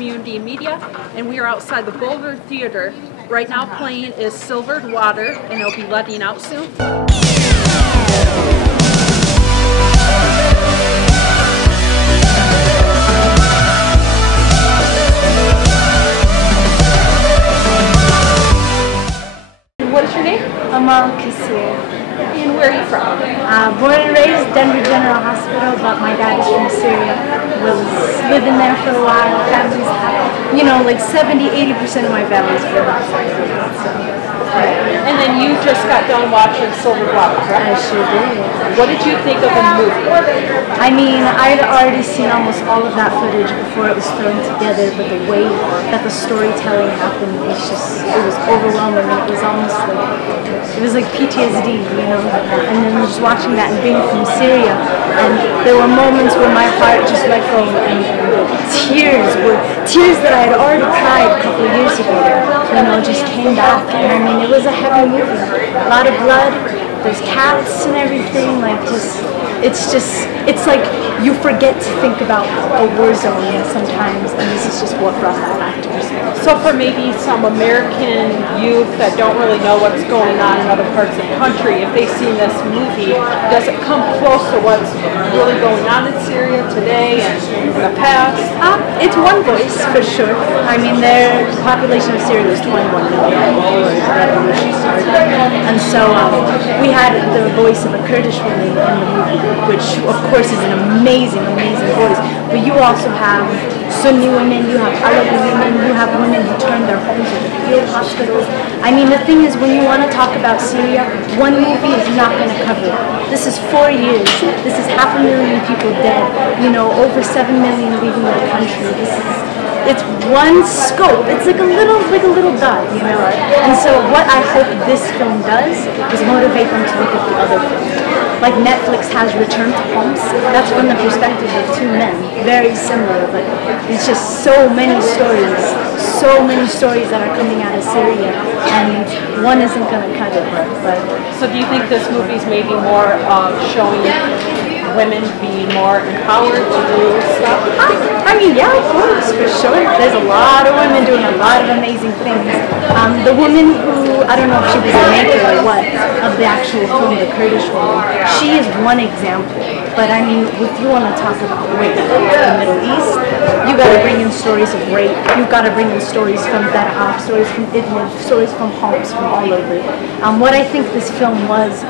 Community and Media, and we are outside the Boulder Theater. Right now playing is Silvered Water, and it'll be letting out soon. What is your name? Amal Kassir. And where are you from? Born and raised Denver General Hospital, but my dad is from Syria. Was living there for a while. Family's, you know, like 70–80% of my family's from Syria. And then you just got done watching Silvered Water, correct? I sure did. What did you think of the movie? I mean, I'd already seen almost all of that footage before it was thrown together, but the way that the storytelling happened was just, it was overwhelming. It was almost like, it was like PTSD, you know? And then just watching that and being from Syria, and there were moments where my heart just let go, and tears that I had already cried a couple of years ago, you know, just came back. And I mean, it was a heavy movie. A lot of blood, there's cats and everything, like it's like you forget to think about a war zone sometimes, and this is just what brought that back to us. So for maybe some American youth that don't really know what's going on in other parts of the country, if they've seen this movie, does it come close to what's really going on in Syria today and in the past? It's one voice, for sure. I mean, the population of Syria was 21 million before the revolution started. And so we had the voice of a Kurdish woman in the movie, which of course is an amazing, amazing voice. But you also have Sunni women, you have Alawi women, you have women who turn their homes into field hospitals. I mean, the thing is, when you want to talk about Syria, one movie is not going to cover it. This is 4 years. This is 500,000 people dead. You know, over 7 million leaving the country. It's one scope. It's like a little dot, you know. And so what I hope this film does is motivate them to look at the other films. Like Netflix has Return to Homs. That's from the perspective of two men. Very similar, but it's just so many stories that are coming out of Syria, and one isn't going to cut it. But so do you think this movie's maybe more showing women being more empowered to do stuff? I mean, yeah, of course, for sure. There's a lot of women doing a lot of amazing things. The woman who, I don't know if she was the maker or what, of the actual film, the Kurdish woman, she is one example. But I mean, if you want to talk about rape in the Middle East, you got to bring in stories of rape. You got to bring in stories from Dar'ah, stories from Idlib, stories from Homs, from all over. What I think this film was,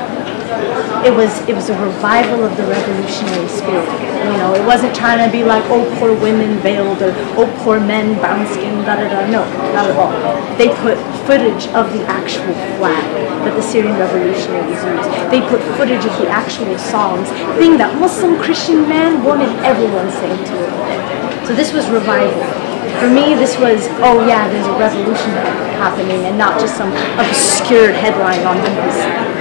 it was a revival of the revolutionary spirit. You know, it wasn't trying to be like, oh, poor women veiled, or oh, poor men brown skinned, da da da. No, not at all. They put footage of the actual flag that the Syrian revolutionaries used. They put footage of the actual songs, thing that Muslim, Christian, man, woman, everyone sang to it. So this was revival. For me, this was, oh yeah, there's a revolution happening, and not just some obscure headline on BBC.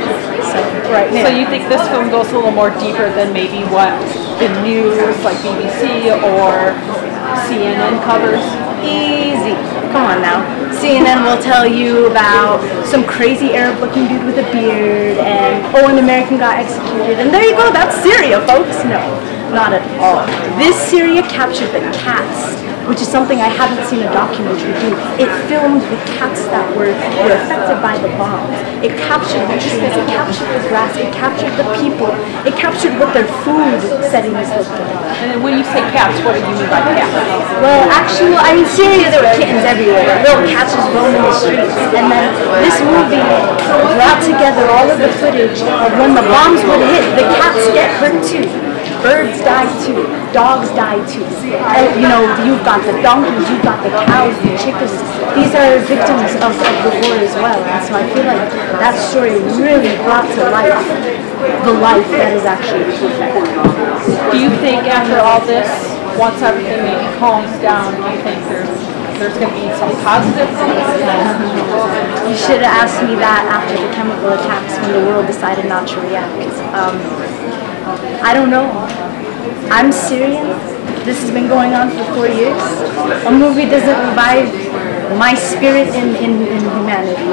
Right. So you think this film goes a little more deeper than maybe what the news, like BBC or CNN covers? Easy. Come on now. CNN will tell you about some crazy Arab-looking dude with a beard, and oh, an American got executed, and there you go. That's Syria, folks. No, not at all. This Syria captured the cats, which is something I haven't seen a documentary do. It filmed the cats that were affected by the bombs. It captured the trees, it captured the grass, it captured the people, it captured what their food settings looked like. And when you say cats, what do you mean by cats? Well, actually, I mean, Syria, there were kittens everywhere. Little cats just roaming the streets. And then this movie brought together all of the footage of when the bombs would hit, the cats get hurt too. Birds die too. Dogs die too. And, you know, you've got the donkeys, you've got the cows, the chickens. These are victims of the war as well. And so I feel like that story really brought to life the life that is actually perfect. Do you think after all this, once everything maybe calms down, do you think there's going to be some positive things? You should have asked me that after the chemical attacks when the world decided not to react. I don't know. I'm Syrian. This has been going on for 4 years. A movie doesn't revive my spirit in humanity.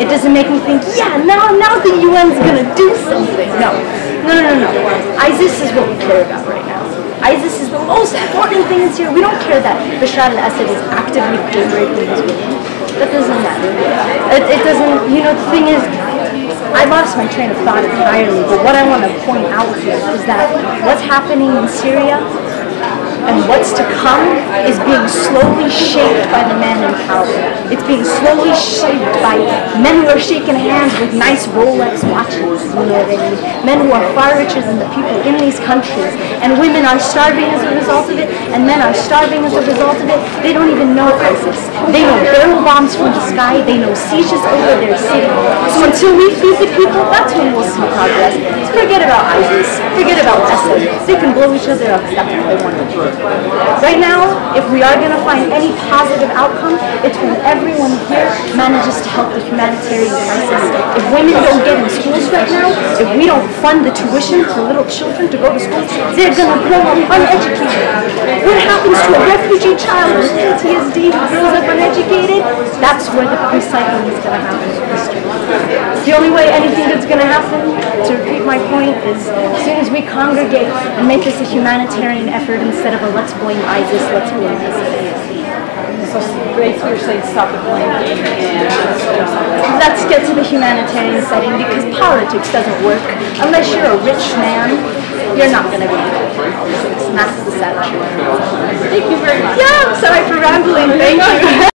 It doesn't make me think, yeah, now the UN's gonna do something. No. ISIS is what we care about right now. ISIS is is the most important thing in Syria. We don't care that Bashar al-Assad is actively raping his women. That doesn't matter. It doesn't, you know, the thing is, I lost my train of thought entirely, but what I want to point out here is that what's happening in Syria and what's to come is being slowly shaped by the men in power. It's being slowly shaped by men who are shaking hands with nice Rolex watches, you know what I mean? Men who are far richer than the people in these countries. And women are starving as a result of it, and men are starving as a result of it. They don't even know ISIS. They know barrel bombs from the sky. They know sieges over their city. So until we feed the people, that's when we'll see progress. So forget about ISIS. Forget about Assad. They can blow each other up if that's what they want to do. Right now, if we are going to find any positive outcome, it's when everyone here manages to help the humanitarian crisis. If women don't get in schools right now, if we don't fund the tuition for little children to go to school, they're going to grow up uneducated. What happens to a refugee child with PTSD who grows up uneducated? That's where the recycling is going to happen in history. The only way anything that's going to happen, to repeat my point, is as soon as we congregate and make this a humanitarian effort instead of a let's blame ISIS, let's blame ISIS. So basically you're saying stop the blaming and let's get to the humanitarian setting, because politics doesn't work. Unless you're a rich man, you're not going to be able to do politics. And that's the sad truth. thank you very much. Yeah, I'm sorry for rambling. Thank you.